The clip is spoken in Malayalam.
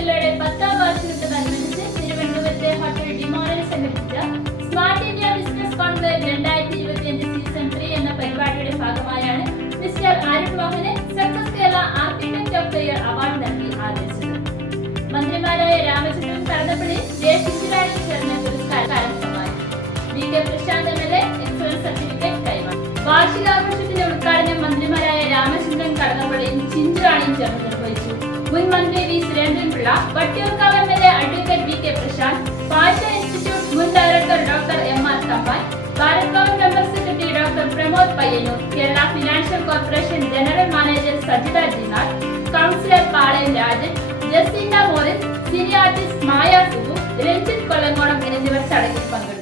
കേരളയുടെ 10ാം വാർഷികത്തോടനുബന്ധിച്ച് തിരുവനന്തപുരത്തെ ഹോട്ടൽ ഡിമോണിൽ സംഘടിപ്പിച്ച smart India business conclave 2025 season 3 എന്ന പരിപാടിയുടെ ഭാഗമായാണ് മിസ്റ്റർ ആരിഫ് മോഹനെ success Kerala architect of the year award നൽകി ആദരിച്ചത്. മന്ത്രിമാരായ രാമചന്ദ്രൻ കടന്നപ്പള്ളി, ജെ ചിഞ്ചുറാണി ചേർന്ന് പുരസ്കാരം സമ്മാനിച്ചു. V K Prashanth MLA excellence certificate കൈമാറി. വാർഷികാഘോഷത്തിന്റെ ഉദ്ഘാടനം മന്ത്രിമാരായ രാമചന്ദ്രൻ കടന്നപ്പള്ളിയും ചിഞ്ചുറാണിയും ചേർന്ന് നിർവഹിച്ചു. മുൻ മന്ത്രി V Surendran Pillai, Vattiyoorkavu MLA advocate V K Prashanth, Bhasha institute മുൻ director doctor M R. Thampan, Bharat Bhavan member secretary doctor Pramod Payyanur, Kerala financial corporation general manager Sajitha Jinal, councillor Palayam Rajan, Jasintha Morris, cine artist Maya Subu, Ranjith Kollankonam എന്നിവർ ചടങ്ങിൽ പങ്കെടുത്തു.